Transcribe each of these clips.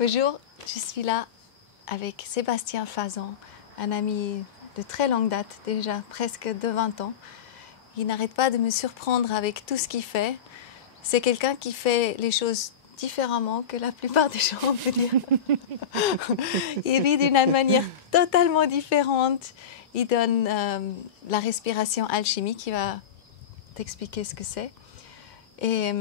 Bonjour, je suis là avec Sébastien Fazan, un ami de très longue date, déjà presque de 20 ans. Il n'arrête pas de me surprendre avec tout ce qu'il fait. C'est quelqu'un qui fait les choses différemment que la plupart des gens, on peut dire. Il vit d'une manière totalement différente. Il donne la respiration alchimique, qui va t'expliquer ce que c'est. Et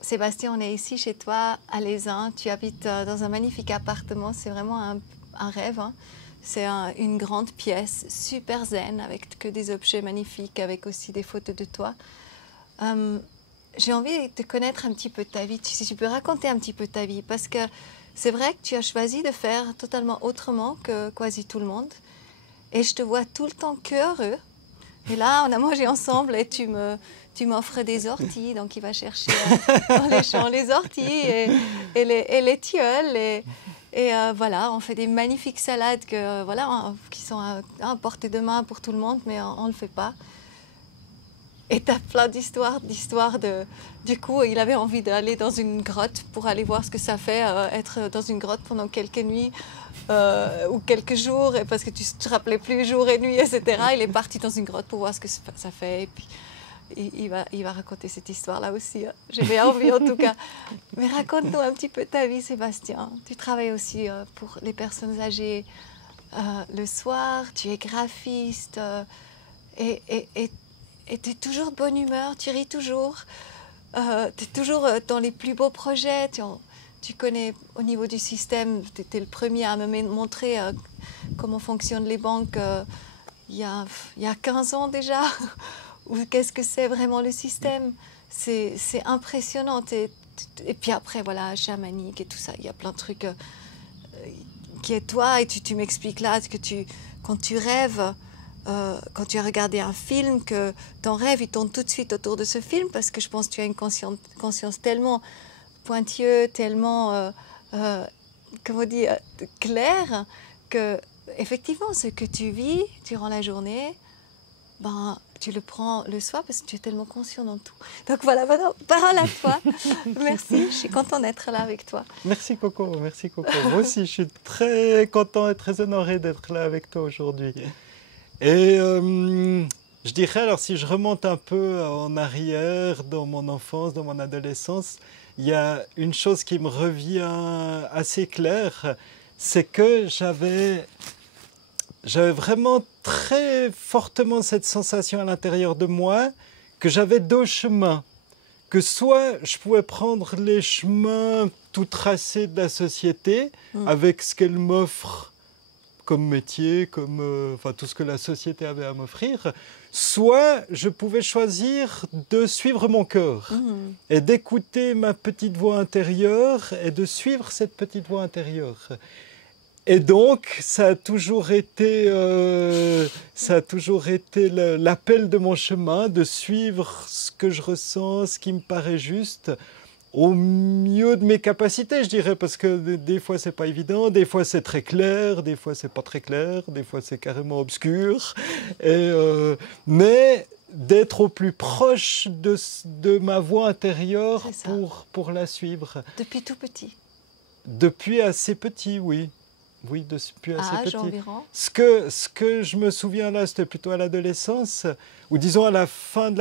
Sébastien, on est ici chez toi à Lézin. Tu habites dans un magnifique appartement. C'est vraiment un rêve. Hein. C'est une grande pièce, super zen, avec que des objets magnifiques, avec aussi des photos de toi. J'ai envie de connaître un petit peu ta vie. Si tu peux raconter un petit peu ta vie, parce que c'est vrai que tu as choisi de faire totalement autrement que quasi tout le monde. Et je te vois tout le temps qu'heureux. Et là, on a mangé ensemble et tu m'offres des orties. Donc, il va chercher dans les champs les orties et les tilleuls. Et voilà, on fait des magnifiques salades qui sont à portée de main pour tout le monde, mais on ne le fait pas. Et tu as plein d'histoires. Du coup, il avait envie d'aller dans une grotte pour aller voir ce que ça fait être dans une grotte pendant quelques nuits ou quelques jours, parce que tu ne te rappelais plus jour et nuit, etc. Il est parti dans une grotte pour voir ce que ça fait. Et puis, il va raconter cette histoire-là aussi. Hein. J'ai bien envie, en tout cas. Mais raconte-nous un petit peu ta vie, Sébastien. Tu travailles aussi pour les personnes âgées le soir. Tu es graphiste. Et tu es toujours de bonne humeur. Tu ris toujours. Tu es toujours dans les plus beaux projets. Tu connais au niveau du système. Tu étais le premier à me montrer comment fonctionnent les banques il y a 15 ans déjà. Ou qu'est-ce que c'est vraiment le système? C'est impressionnant. Et puis après, voilà, chamanique et tout ça, il y a plein de trucs qui est toi. Et tu m'expliques là que quand tu rêves, quand tu as regardé un film, que ton rêve, il tourne tout de suite autour de ce film, parce que je pense que tu as une conscience tellement pointilleuse, tellement, comment dire, claire, que effectivement, ce que tu vis durant la journée, ben, tu le prends le soir parce que tu es tellement conscient dans tout. Donc voilà, maintenant, parole à toi. Merci, je suis contente d'être là avec toi. Merci Coco, merci Coco. Moi aussi, je suis très content et très honoré d'être là avec toi aujourd'hui. Et je dirais, alors si je remonte un peu en arrière, dans mon enfance, dans mon adolescence, il y a une chose qui me revient assez claire, c'est que j'avais vraiment très fortement cette sensation à l'intérieur de moi que j'avais deux chemins. Que soit je pouvais prendre les chemins tout tracés de la société, avec ce qu'elle m'offre comme métier, comme enfin, tout ce que la société avait à m'offrir, soit je pouvais choisir de suivre mon cœur et d'écouter ma petite voix intérieure et de suivre cette petite voix intérieure. Et donc, ça a toujours été l'appel de mon chemin, de suivre ce que je ressens, ce qui me paraît juste, au mieux de mes capacités, je dirais, parce que des fois, c'est pas évident, des fois, c'est très clair, des fois, c'est pas très clair, des fois, c'est carrément obscur. Mais d'être au plus proche de ma voix intérieure pour la suivre. Depuis tout petit? Depuis assez petit, oui. Oui, depuis assez petit. Environ. Ce que je me souviens là, c'était plutôt à l'adolescence, ou disons à la fin de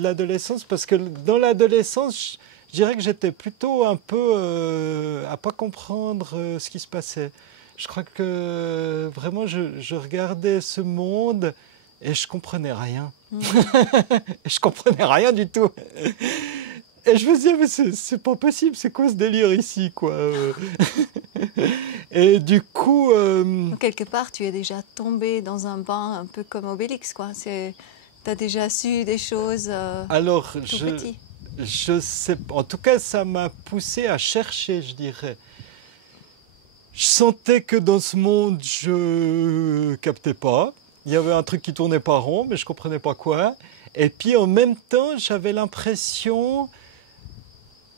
l'adolescence, parce que dans l'adolescence, je dirais que j'étais plutôt un peu à pas comprendre ce qui se passait. Je crois que vraiment, je regardais ce monde et je comprenais rien. Je comprenais rien du tout. Et je me disais, mais c'est pas possible, c'est quoi ce délire ici, quoi. Et du coup... Quelque part, tu es déjà tombé dans un bain un peu comme Obélix, quoi. Tu as déjà su des choses alors, tout petit. Je sais, en tout cas, ça m'a poussé à chercher, je dirais. Je sentais que dans ce monde, je captais pas. Il y avait un truc qui tournait pas rond, mais je comprenais pas quoi. Et puis, en même temps, j'avais l'impression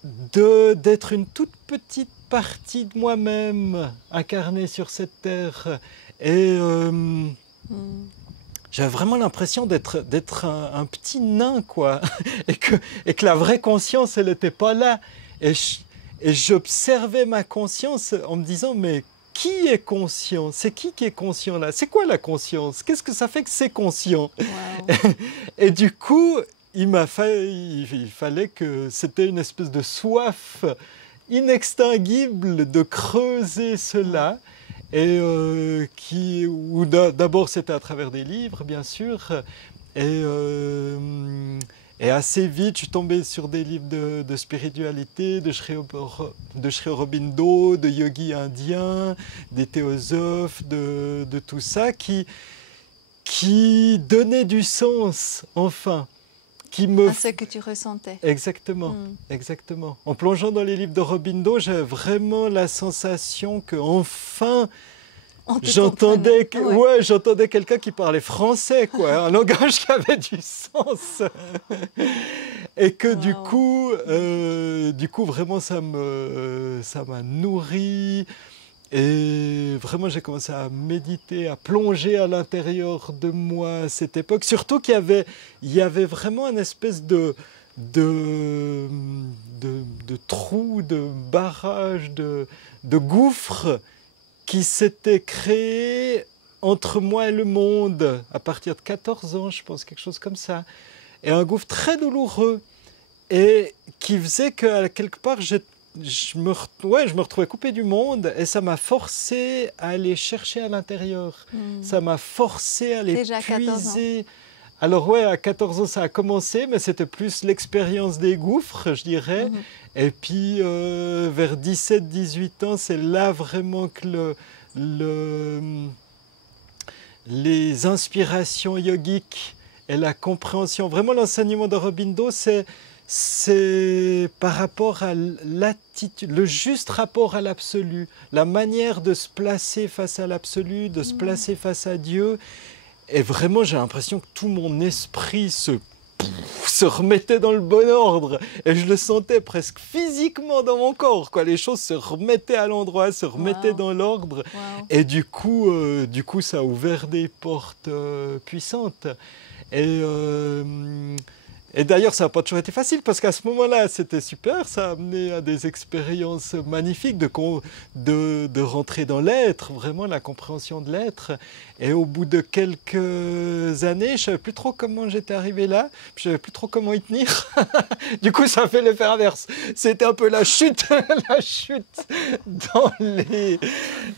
d'être une toute petite partie de moi-même incarnée sur cette terre. Et j'avais vraiment l'impression d'être un petit nain, quoi. Et que la vraie conscience, elle n'était pas là. Et Et j'observais ma conscience en me disant, mais qui est conscient? C'est qui est conscient là? C'est quoi la conscience? Qu'est-ce que ça fait que c'est conscient? Wow. Et du coup, il fallait que c'était une espèce de soif inextinguible de creuser cela. Et d'abord c'était à travers des livres, bien sûr, et assez vite je suis tombé sur des livres de spiritualité, de Sri Aurobindo, de yogis indiens, des théosophes, de tout ça, qui donnaient du sens, enfin. À ce que tu ressentais. Exactement, exactement. En plongeant dans les livres d'Aurobindo, j'avais vraiment la sensation que enfin j'entendais quelqu'un qui parlait français, quoi, un langage qui avait du sens. Et que du coup, vraiment, ça m'a nourri. Et vraiment, j'ai commencé à méditer, à plonger à l'intérieur de moi à cette époque. Surtout qu'il y avait vraiment une espèce de trou, de barrage, de gouffre qui s'était créé entre moi et le monde à partir de 14 ans, je pense, quelque chose comme ça. Et un gouffre très douloureux et qui faisait qu'à quelque part, je me retrouvais coupé du monde et ça m'a forcé à aller chercher à l'intérieur. Ça m'a forcé à aller Déjà puiser. Alors ouais, à 14 ans ça a commencé, mais c'était plus l'expérience des gouffres, je dirais. Et puis vers 17-18 ans, c'est là vraiment que les inspirations yogiques et la compréhension, vraiment l'enseignement d'Aurobindo, c'est par rapport à l'attitude, le juste rapport à l'absolu, la manière de se placer face à l'absolu, de se placer face à Dieu. Et vraiment, j'ai l'impression que tout mon esprit se remettait dans le bon ordre. Et je le sentais presque physiquement dans mon corps, quoi. Les choses se remettaient à l'endroit, se remettaient dans l'ordre. Et du coup, ça a ouvert des portes puissantes. Et d'ailleurs, ça n'a pas toujours été facile parce qu'à ce moment-là, c'était super, ça a amené à des expériences magnifiques de rentrer dans l'être, vraiment la compréhension de l'être. Et au bout de quelques années, je ne savais plus trop comment j'étais arrivé là, je ne savais plus trop comment y tenir. Du coup, ça a fait l'effet inverse. C'était un peu la chute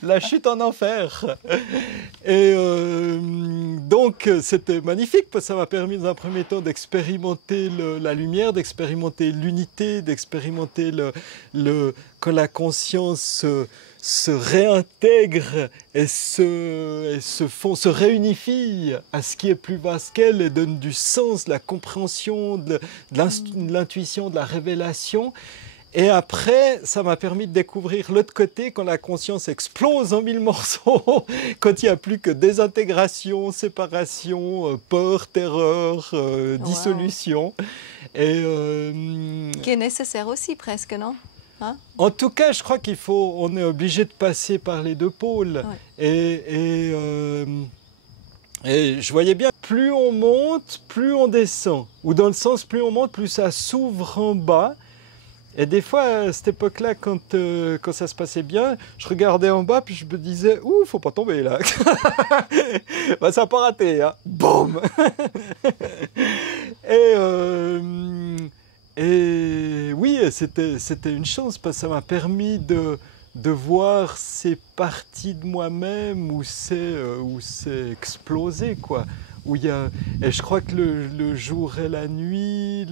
la chute en enfer. Et donc, c'était magnifique parce que ça m'a permis dans un premier temps d'expérimenter la lumière, d'expérimenter l'unité, d'expérimenter quand la conscience se réintègre et se réunifie à ce qui est plus vaste qu'elle et donne du sens, de la compréhension, de l'intuition, de la révélation. Et après, ça m'a permis de découvrir l'autre côté, quand la conscience explose en 1000 morceaux, quand il n'y a plus que désintégration, séparation, peur, terreur, dissolution. Et, qui est nécessaire aussi presque, non? Hein? En tout cas, je crois on est obligé de passer par les deux pôles. Et je voyais bien, plus on monte, plus on descend. Ou dans le sens, plus on monte, plus ça s'ouvre en bas. Et des fois, à cette époque-là, quand ça se passait bien, je regardais en bas, puis je me disais, ouh, faut pas tomber là. Bah, ça n'a pas raté, hein. Boum. Et oui, c'était une chance, parce que ça m'a permis de voir ces parties de moi-même où c'est explosé, quoi. Et je crois que le jour et la nuit,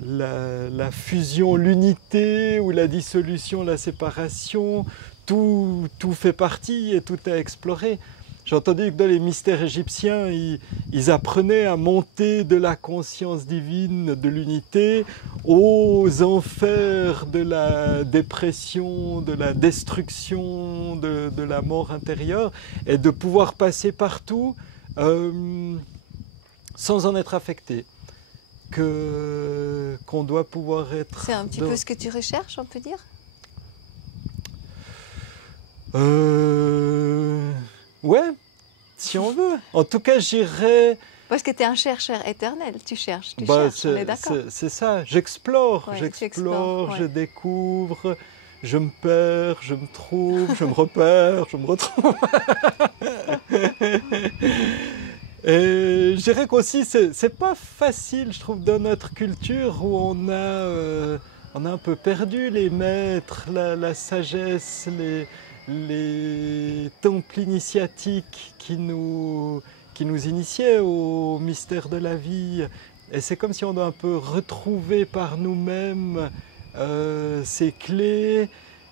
la fusion, l'unité, ou la dissolution, la séparation, tout fait partie et tout à explorer. J'ai entendu que dans les mystères égyptiens, ils apprenaient à monter de la conscience divine, de l'unité, aux enfers de la dépression, de la destruction, de la mort intérieure, et de pouvoir passer partout sans en être affecté. Qu'on doit pouvoir être... C'est un petit peu ce que tu recherches, on peut dire? Ouais, si on veut. En tout cas, j'irais... Parce que tu es un chercheur éternel, tu cherches, Bah, cherches, on est d'accord. c'est ça, j'explore, Ouais, j'explore, ouais. je découvre, je me perds, je me trouve, je me repère, je me retrouve. Et je dirais qu'aussi, c'est pas facile, je trouve, dans notre culture où on a un peu perdu les maîtres, la sagesse, les temples initiatiques qui nous initiaient au mystère de la vie. Et c'est comme si on doit un peu retrouver par nous-mêmes ces clés.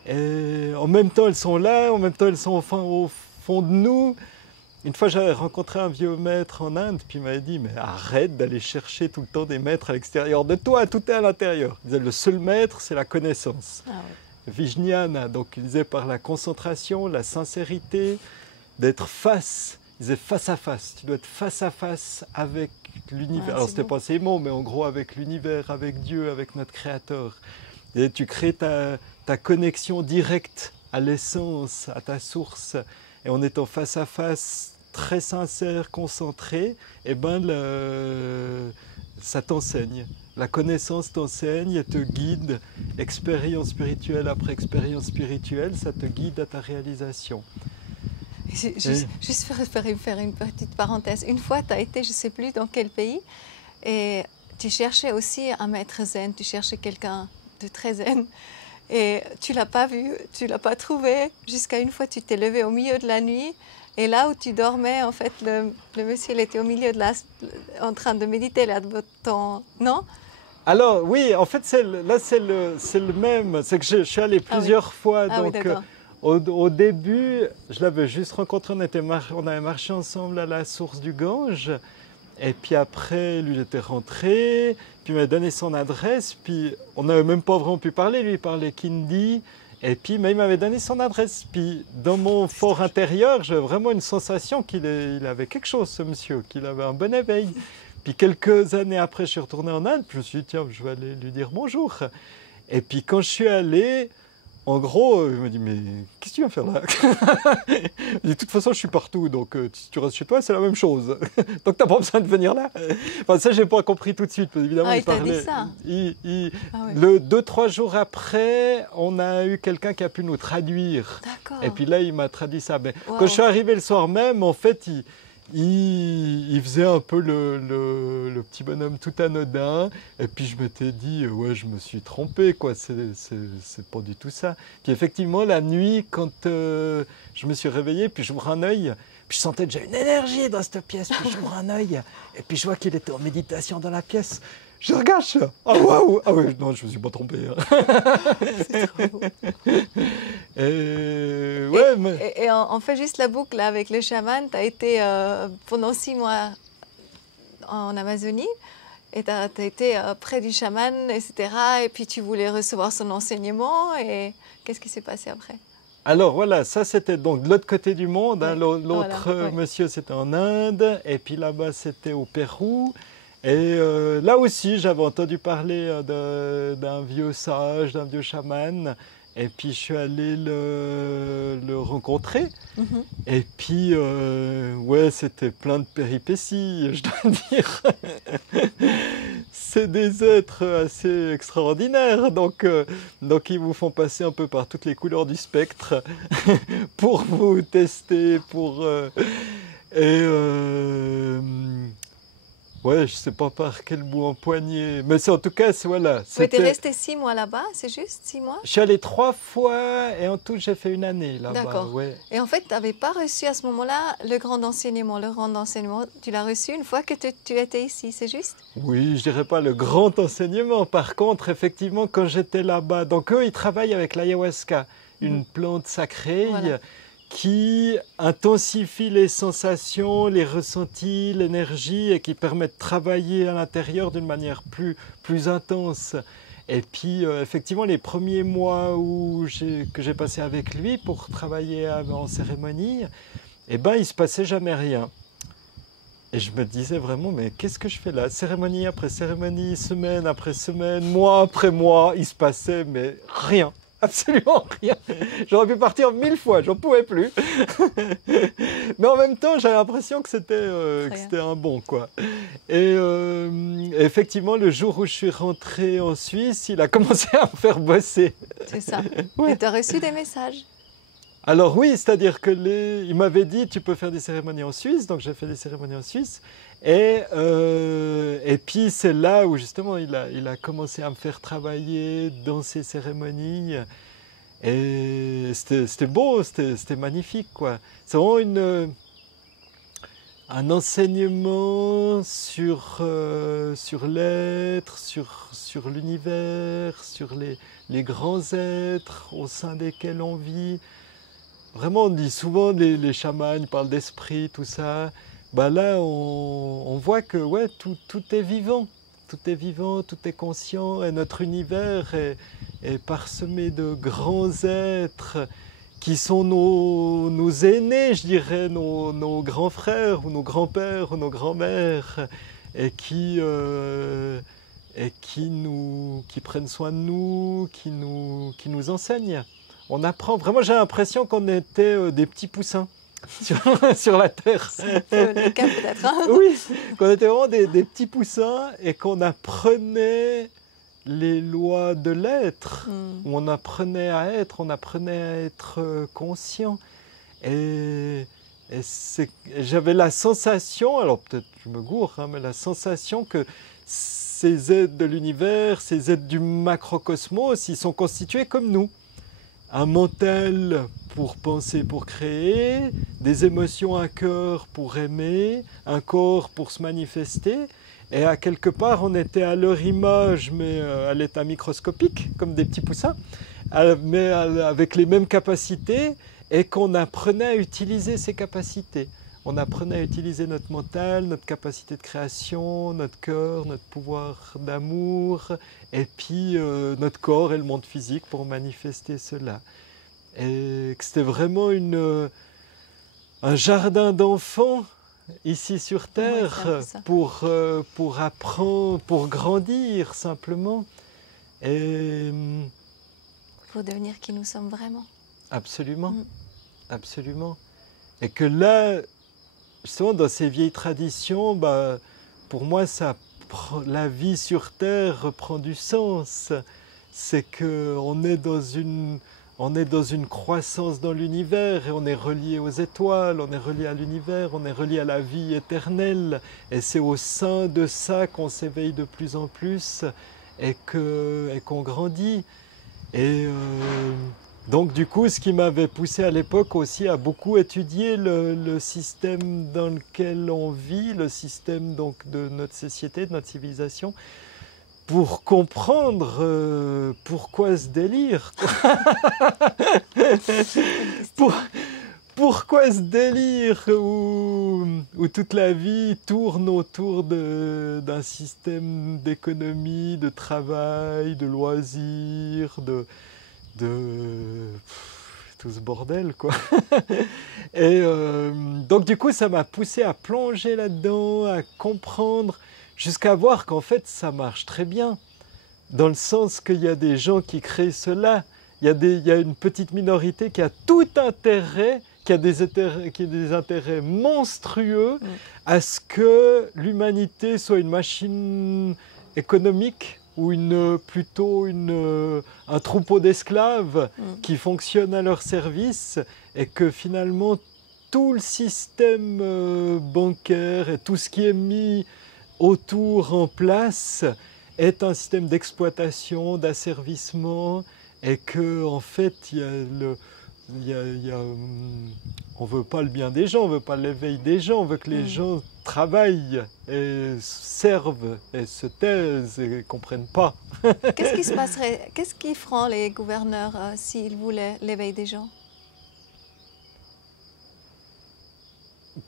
Et en même temps, elles sont là, en même temps, elles sont au fond de nous. Une fois, j'avais rencontré un vieux maître en Inde, puis il m'avait dit, mais arrête d'aller chercher tout le temps des maîtres à l'extérieur de toi, tout est à l'intérieur. Il disait, le seul maître, c'est la connaissance. Ah ouais. Vijnana, donc il disait par la concentration, la sincérité, d'être face, il disait face à face. Tu dois être face à face avec l'univers. Ouais, Alors, c'est c'était beau. pas ces mots, mais en gros, avec l'univers, avec Dieu, avec notre Créateur. Et tu crées ta connexion directe à l'essence, à ta source. Et en étant face à face, très sincère, concentré, eh ben ça t'enseigne. La connaissance t'enseigne et te guide, expérience spirituelle après expérience spirituelle, ça te guide à ta réalisation. Juste faire une petite parenthèse. Une fois, tu as été, je ne sais plus dans quel pays, et tu cherchais aussi un maître zen, tu cherchais quelqu'un de très zen. Et tu l'as pas vu, tu l'as pas trouvé, jusqu'à une fois tu t'es levé au milieu de la nuit, et là où tu dormais, en fait, le monsieur il était au milieu en train de méditer là devant ton... Non? Alors oui, en fait là c'est le même, c'est que je suis allé plusieurs fois, Ah oui, donc d'accord. au début je l'avais juste rencontré, on avait marché ensemble à la source du Gange. Et puis après, lui, il était rentré, puis il m'a donné son adresse, puis on n'avait même pas vraiment pu parler, lui, il parlait Kindi, et puis mais il m'avait donné son adresse. Puis dans mon fort intérieur, j'avais vraiment une sensation qu'il avait quelque chose, ce monsieur, qu'il avait un bon éveil. Puis quelques années après, je suis retourné en Inde, puis je me suis dit, tiens, je vais aller lui dire bonjour. Et puis quand je suis allé, en gros, il m'a dit, mais qu'est-ce que tu viens faire là? De toute façon, je suis partout, donc si tu restes chez toi, c'est la même chose. Donc tu n'as pas besoin de venir là. Enfin, ça, je n'ai pas compris tout de suite, parce évidemment, Ah, il il t'a parlait. dit ça? Ah ouais. 2-3 jours après, on a eu quelqu'un qui a pu nous traduire. D'accord. Et puis là, il m'a traduit ça. Mais Wow. quand je suis arrivé le soir même, en fait, il faisait un peu le petit bonhomme tout anodin. Et puis je m'étais dit, ouais, je me suis trompé, quoi. C'est pas du tout ça. Puis effectivement, la nuit, quand je me suis réveillé, puis j'ouvre un œil, puis je sentais déjà une énergie dans cette pièce. Puis j'ouvre un œil, et puis je vois qu'il était en méditation dans la pièce. Je regarde, je... ah waouh, ah ouais, non, je me suis pas trompé. C'est trop beau. Et on fait juste la boucle là, avec le chaman. Tu as été pendant 6 mois en Amazonie et tu as été près du chaman, etc. Et puis tu voulais recevoir son enseignement. Et qu'est-ce qui s'est passé après? Alors voilà, ça c'était donc de l'autre côté du monde. Hein, Ouais, l'autre voilà, ouais. monsieur c'était en Inde, et puis là-bas c'était au Pérou. Et là aussi j'avais entendu parler d'un vieux sage, d'un vieux chaman. Et puis je suis allé le rencontrer. Mhm. Et puis, ouais, c'était plein de péripéties, je dois dire. C'est des êtres assez extraordinaires. Donc ils vous font passer un peu par toutes les couleurs du spectre pour vous tester, ouais, je sais pas par quel bout empoigner. Mais c'est en tout cas, voilà. Tu étais resté 6 mois là-bas, c'est juste 6 mois? Je suis allé 3 fois et en tout, j'ai fait 1 année là-bas. D'accord. Ouais. Et en fait, tu n'avais pas reçu à ce moment-là le grand enseignement. Le grand enseignement, tu l'as reçu une fois que tu étais ici, c'est juste? Oui, je dirais pas le grand enseignement. Par contre, effectivement, quand j'étais là-bas, donc eux, ils travaillent avec l'ayahuasca, une plante sacrée. Voilà. Qui intensifie les sensations, les ressentis, l'énergie et qui permet de travailler à l'intérieur d'une manière plus intense. Et puis, effectivement, les premiers mois que j'ai passé avec lui pour travailler en cérémonie, eh ben, il ne se passait jamais rien. Et je me disais vraiment, mais qu'est-ce que je fais là? Cérémonie après cérémonie, semaine après semaine, mois après mois, il se passait mais rien. absolument rien. J'aurais pu partir 1000 fois, j'en pouvais plus. Mais en même temps, j'avais l'impression que c'était un bon, quoi. Et effectivement, le jour où je suis rentré en Suisse, il a commencé à me faire bosser. C'est ça. Ouais. Et tu as reçu des messages? Alors oui, c'est-à-dire que il m'avait dit tu peux faire des cérémonies en Suisse, donc j'ai fait des cérémonies en Suisse. Et puis c'est là où justement il a commencé à me faire travailler dans ces cérémonies. Et c'était beau, c'était magnifique, quoi. C'est vraiment un enseignement sur l'être, sur l'univers, sur les grands êtres au sein desquels on vit. Vraiment, on dit souvent, les chamans parlent d'esprit, tout ça. Bah là, on voit que ouais, tout est vivant. Tout est vivant, tout est conscient. Et notre univers est parsemé de grands êtres qui sont nos aînés, je dirais, nos grands frères, ou nos grands-pères, ou nos grands-mères, et qui prennent soin de nous, qui nous enseignent. On apprend. Vraiment, j'ai l'impression qu'on était des petits poussins sur la Terre. C'est un peu le cas peut-être. Hein. Oui, qu'on était vraiment des petits poussins et qu'on apprenait les lois de l'être. Où on apprenait à être conscient. Et j'avais la sensation, alors peut-être je me gourre, hein, mais la sensation que ces êtres de l'univers, ces êtres du macrocosmos, ils sont constitués comme nous. Un mental pour penser, pour créer, des émotions, un cœur pour aimer, un corps pour se manifester. Et à quelque part, on était à leur image, mais à l'état microscopique, comme des petits poussins, mais avec les mêmes capacités, et qu'on apprenait à utiliser ces capacités. On apprenait à utiliser notre mental, notre capacité de création, notre cœur, notre pouvoir d'amour, et puis notre corps et le monde physique pour manifester cela. Et que c'était vraiment un jardin d'enfants ici sur Terre, oui, pour apprendre, pour grandir simplement. Et pour devenir qui nous sommes vraiment. Absolument, absolument. Et que là, justement, dans ces vieilles traditions, bah, pour moi, la vie sur Terre reprend du sens. C'est qu'on est dans une croissance dans l'univers et on est relié aux étoiles, on est relié à l'univers, on est relié à la vie éternelle. Et c'est au sein de ça qu'on s'éveille de plus en plus et qu'on grandit. Et donc du coup, ce qui m'avait poussé à l'époque aussi à beaucoup étudier le système dans lequel on vit, le système donc de notre société, de notre civilisation, pour comprendre pourquoi ce délire. Pourquoi ce délire où toute la vie tourne autour d'un système d'économie, de travail, de loisirs, de tout ce bordel, quoi. Et donc du coup, ça m'a poussé à plonger là-dedans, à comprendre, jusqu'à voir qu'en fait, ça marche très bien. Dans le sens qu'il y a des gens qui créent cela. Il y a une petite minorité qui a tout intérêt, qui a des intérêts monstrueux à ce que l'humanité soit une machine économique ou plutôt un troupeau d'esclaves qui fonctionnent à leur service, et que finalement tout le système bancaire et tout ce qui est mis autour en place est un système d'exploitation, d'asservissement, et que en fait on veut pas le bien des gens, on veut pas l'éveil des gens, on veut que les gens travaillent et servent et se taisent et comprennent pas. Qu'est-ce qui se passerait, qu'est-ce qu'ils feront les gouverneurs s'ils voulaient l'éveil des gens?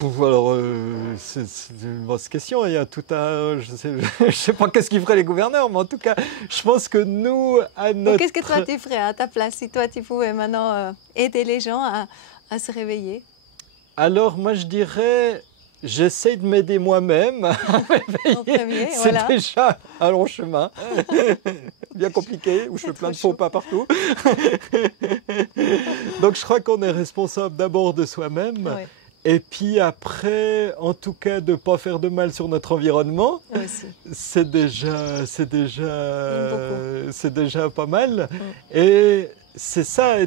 Alors, c'est une grosse question. Il y a tout un... Je sais pas qu'est-ce qu'ils feraient les gouverneurs, mais en tout cas, je pense que nous, à notre... Qu'est-ce que toi tu ferais à ta place si toi tu pouvais maintenant aider les gens à se réveiller? Alors, moi je dirais, j'essaye de m'aider moi-même à premier, c'est voilà. déjà un long chemin, bien compliqué, où je fais plein de faux pas partout. Donc je crois qu'on est responsable d'abord de soi-même, Oui, et puis après, en tout cas, de ne pas faire de mal sur notre environnement. aussi. C'est déjà pas mal. Et c'est ça, et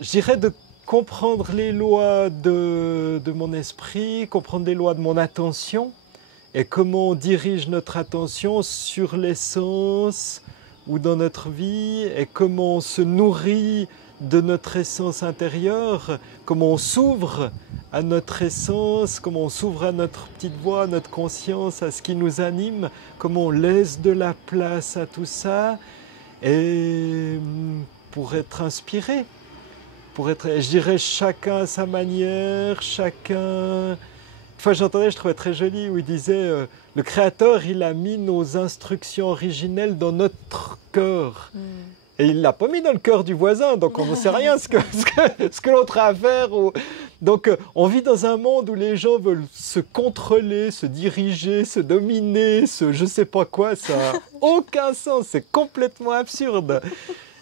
je dirais de comprendre les lois de mon esprit, comprendre les lois de mon attention, et comment on dirige notre attention sur l'essence ou dans notre vie, et comment on se nourrit de notre essence intérieure, comment on s'ouvre à notre essence, comment on s'ouvre à notre petite voix, à notre conscience, à ce qui nous anime, comment on laisse de la place à tout ça, et pour être inspiré, je dirais chacun à sa manière, chacun... Une fois j'entendais, je trouvais très joli, où il disait le Créateur, il a mis nos instructions originelles dans notre cœur. Et il ne l'a pas mis dans le cœur du voisin, donc on ne sait rien ce que l'autre a à faire. Donc on vit dans un monde où les gens veulent se contrôler, se diriger, se dominer, je ne sais pas quoi, ça n'a aucun sens, c'est complètement absurde.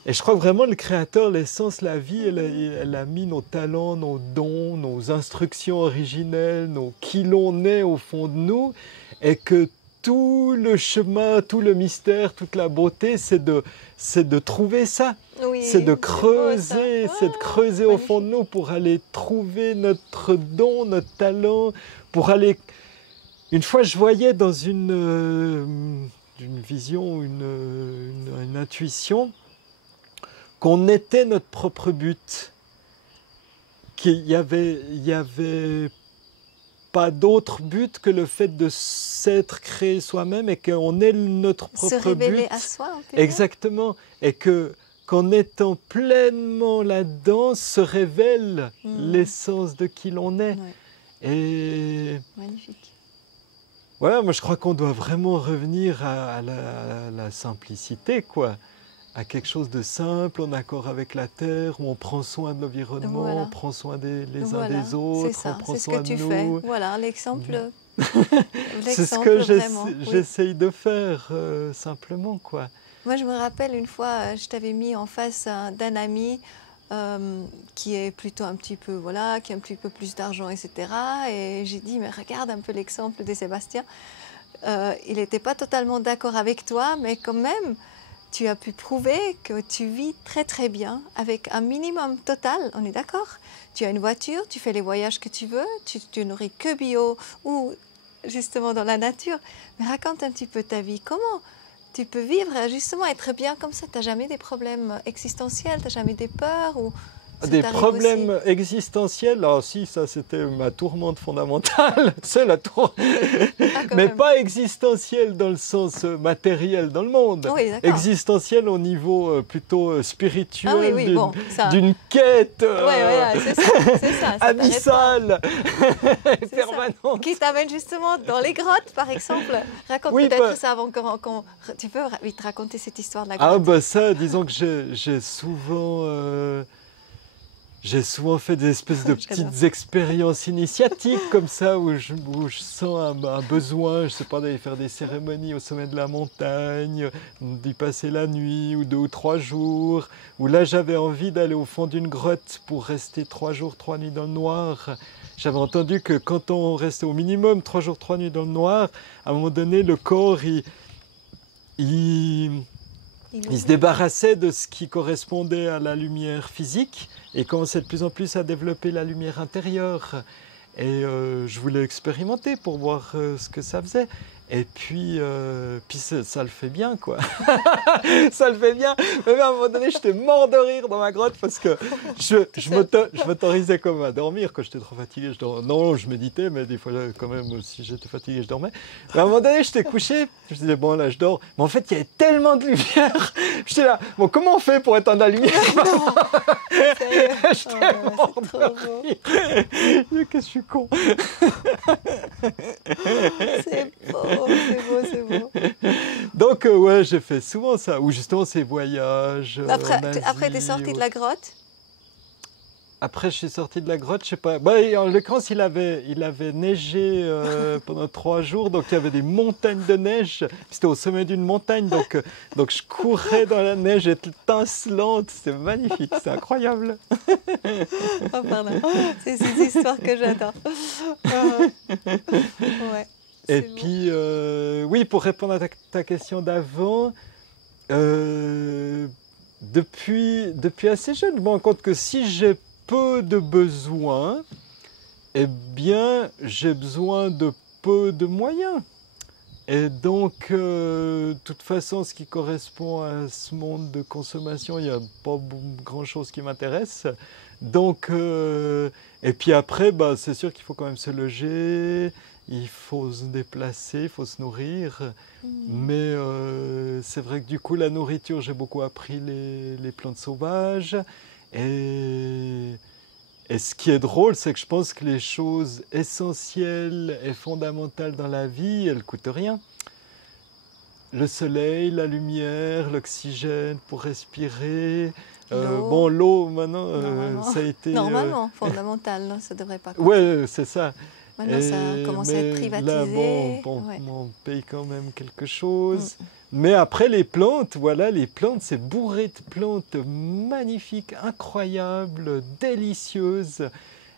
Et je crois que vraiment le Créateur, l'essence, la vie, elle a mis nos talents, nos dons, nos instructions originelles, qui l'on est au fond de nous, et que tout le chemin, tout le mystère, toute la beauté, c'est de trouver ça. Oui, c'est de creuser, beau, c'est de creuser au fond de nous pour aller trouver notre don, notre talent, pour aller... Une fois, je voyais dans une vision, une intuition, qu'on était notre propre but, qu'il y avait pas d'autre but que le fait de s'être créé soi-même, et qu'on est notre propre but. Se révéler à soi, on peut dire. Exactement, et qu'en étant pleinement là-dedans se révèle l'essence de qui l'on est. Ouais. Et magnifique. Voilà, moi je crois qu'on doit vraiment revenir à la simplicité, quoi. À quelque chose de simple, en accord avec la terre, où on prend soin de l'environnement, Voilà. on prend soin uns Voilà, des autres, c'est ça, on prend c'est ce soin que tu de nous. fais. Voilà, l'exemple. C'est ce que vraiment, j'essaye de faire, simplement, quoi. Moi, je me rappelle une fois, je t'avais mis en face d'un ami qui est plutôt un petit peu, voilà, qui a un petit peu plus d'argent, etc. Et j'ai dit, mais regarde un peu l'exemple de Sébastien. Il n'était pas totalement d'accord avec toi, mais quand même, tu as pu prouver que tu vis très très bien avec un minimum total, on est d'accord? Tu as une voiture, tu fais les voyages que tu veux, tu nourris que bio ou justement dans la nature. Mais raconte un petit peu ta vie. Comment tu peux vivre, justement être bien comme ça? Tu n'as jamais des problèmes existentiels, tu n'as jamais des peurs ou Des problèmes aussi existentiels, alors si, ça c'était ma tourmente fondamentale, c'est la tourmente, mais même. Pas existentielle dans le sens matériel dans le monde, oui, existentielle au niveau plutôt spirituel, oui, bon, d'une quête c'est ça, abyssale, permanente. Qui t'amène justement dans les grottes, par exemple. Raconte peut-être ça avant qu'on... Tu peux vite raconter cette histoire de la grotte? Ah bah ça, disons que j'ai souvent fait des espèces de petites expériences initiatiques comme ça, où je sens un besoin, je ne sais pas, d'aller faire des cérémonies au sommet de la montagne, d'y passer la nuit ou 2 ou 3 jours, où là j'avais envie d'aller au fond d'une grotte pour rester 3 jours, 3 nuits dans le noir. J'avais entendu que quand on restait au minimum 3 jours, 3 nuits dans le noir, à un moment donné le corps il se débarrassait de ce qui correspondait à la lumière physique et commençait de plus en plus à développer la lumière intérieure. Et je voulais expérimenter pour voir ce que ça faisait. Et puis ça le fait bien, quoi. Ça le fait bien. Mais à un moment donné, j'étais mort de rire dans ma grotte parce que je m'autorisais comme à dormir. Quand j'étais trop fatigué, je dormais. Non, je méditais, mais des fois, quand même, si j'étais fatigué, je dormais. Mais à un moment donné, j'étais couché. Je me disais, bon, là, je dors. Mais en fait, il y avait tellement de lumière. J'étais là, bon, comment on fait pour éteindre la lumière? J'étais mort de rire. Qu'est-ce que je suis con. C'est beau, c'est beau, c'est beau. Donc, ouais, j'ai fait souvent ça, ou justement ces voyages Après, t'es sorti de la grotte? Après, je suis sorti de la grotte, je sais pas. Bah, en l'occurrence, il avait neigé pendant 3 jours, donc il y avait des montagnes de neige. C'était au sommet d'une montagne, donc je courais dans la neige étincelante. C'était magnifique, c'est incroyable. Oh, pardon. C'est ces histoires que j'adore. Ouais, Et c'est bon. puis, oui, pour répondre à ta question d'avant, depuis assez jeune, je me rends compte que si j'ai peu de besoins, eh bien, j'ai besoin de peu de moyens. Et donc, de toute façon, ce qui correspond à ce monde de consommation, il n'y a pas grand-chose qui m'intéresse. Donc, et puis après, bah, c'est sûr qu'il faut quand même se loger, il faut se déplacer, il faut se nourrir. Mais c'est vrai que du coup, la nourriture, j'ai beaucoup appris les plantes sauvages. Et, et ce qui est drôle, c'est que je pense que les choses essentielles et fondamentales dans la vie, elles ne coûtent rien. Le soleil, la lumière, l'oxygène pour respirer. Bon, L'eau, l'eau, maintenant, normalement. ça a été... Normalement, fondamental, non, ça ne devrait pas coûter. ouais, c'est ça. Maintenant, ça a commencé à être Mais là, bon, privatisé. Ouais. on paye quand même quelque chose. Mais après, les plantes, voilà, les plantes, c'est bourré de plantes magnifiques, incroyables, délicieuses.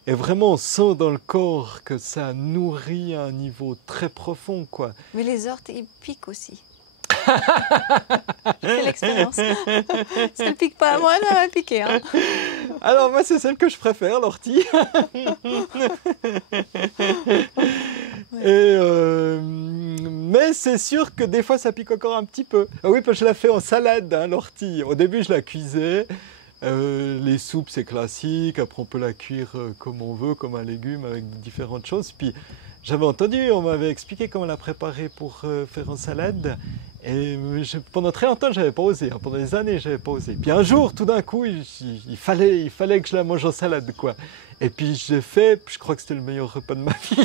Et vraiment, on sent dans le corps que ça nourrit à un niveau très profond, quoi. Mais les orties, ils piquent aussi. J'ai fait l'expérience. Ça ne pique pas à moi, ça va piquer. Hein. Alors moi, c'est celle que je préfère, l'ortie. Et mais c'est sûr que des fois, ça pique encore un petit peu. Ah oui, parce que je la fais en salade, hein, l'ortie. Au début, je la cuisais. Les soupes, c'est classique. Après, on peut la cuire comme on veut, comme un légume, avec différentes choses. Puis, j'avais entendu, on m'avait expliqué comment la préparer pour faire en salade. Et pendant très longtemps, je n'avais pas osé. Hein. Pendant des années, je n'avais pas osé. Puis un jour, tout d'un coup, il fallait que je la mange en salade, quoi. Et puis j'ai fait, je crois que c'était le meilleur repas de ma vie.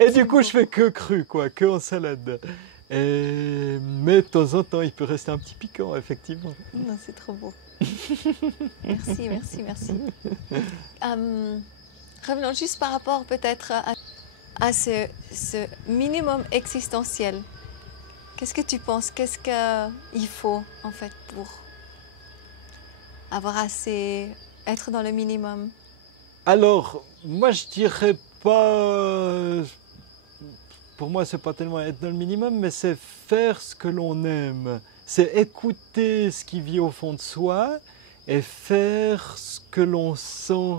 Et du coup, je fais que cru, quoi, que en salade. Mais de temps en temps, il peut rester un petit piquant, effectivement. Non, c'est trop beau. Merci, merci, merci. Revenons juste par rapport peut-être à ce minimum existentiel. Qu'est-ce que tu penses? Qu'est-ce qu'il faut en fait pour avoir assez, être dans le minimum? Alors, moi je dirais pas... Pour moi, c'est pas tellement être dans le minimum, mais c'est faire ce que l'on aime. C'est écouter ce qui vit au fond de soi et faire ce que l'on sent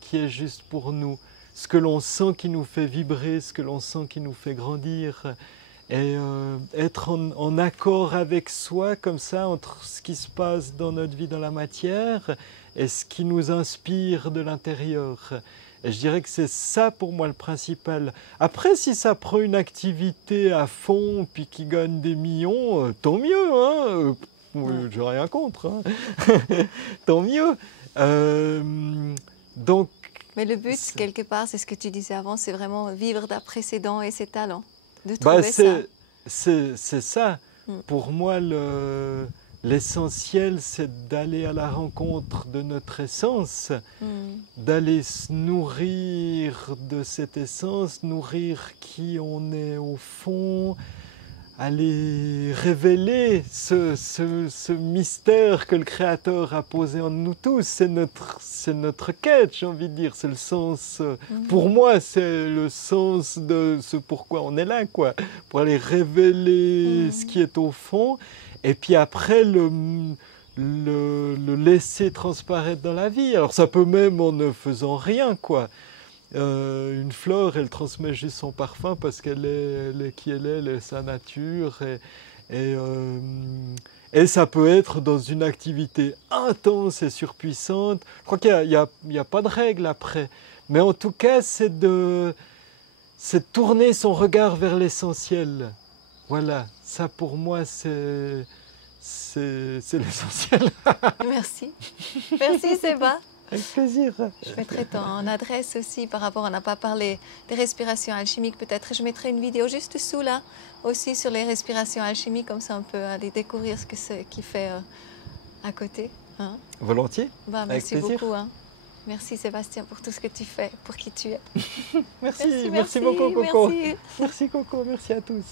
qui est juste pour nous. Ce que l'on sent qui nous fait vibrer, ce que l'on sent qui nous fait grandir. Et être en accord avec soi, comme ça, entre ce qui se passe dans notre vie dans la matière et ce qui nous inspire de l'intérieur. Et je dirais que c'est ça pour moi le principal. Après, si ça prend une activité à fond puis qui gagne des millions, tant mieux, hein. J'ai rien contre, hein. Tant mieux. Donc, mais le but, quelque part, c'est ce que tu disais avant, c'est vraiment vivre d'après ses dons et ses talents. De bah, trouver ça. C'est ça. Pour moi, l'essentiel, c'est d'aller à la rencontre de notre essence, d'aller se nourrir de cette essence, nourrir qui on est au fond, aller révéler ce mystère que le Créateur a posé en nous tous. C'est notre quête, j'ai envie de dire. C'est le sens, pour moi, c'est le sens de ce pourquoi on est là, quoi. Pour aller révéler ce qui est au fond. Et puis après, le laisser transparaître dans la vie. Alors ça peut même en ne faisant rien, quoi. Une fleur, elle transmet juste son parfum parce qu'elle est qui elle est sa nature. Et ça peut être dans une activité intense et surpuissante. Je crois qu'il n'y a pas de règle après. Mais en tout cas, c'est de tourner son regard vers l'essentiel. Voilà, ça pour moi, c'est l'essentiel. Merci. Merci, Séba. Avec plaisir. Je mettrai ton adresse aussi par rapport, on n'a pas parlé des respirations alchimiques peut-être. Je mettrai une vidéo juste sous là aussi sur les respirations alchimiques, comme ça on peut aller découvrir ce qu'il fait à côté. Hein? Volontiers. Bah, Avec merci plaisir. beaucoup. Hein. Merci Sébastien pour tout ce que tu fais, pour qui tu es. Merci beaucoup Coco. Merci. Merci Coco, merci à tous.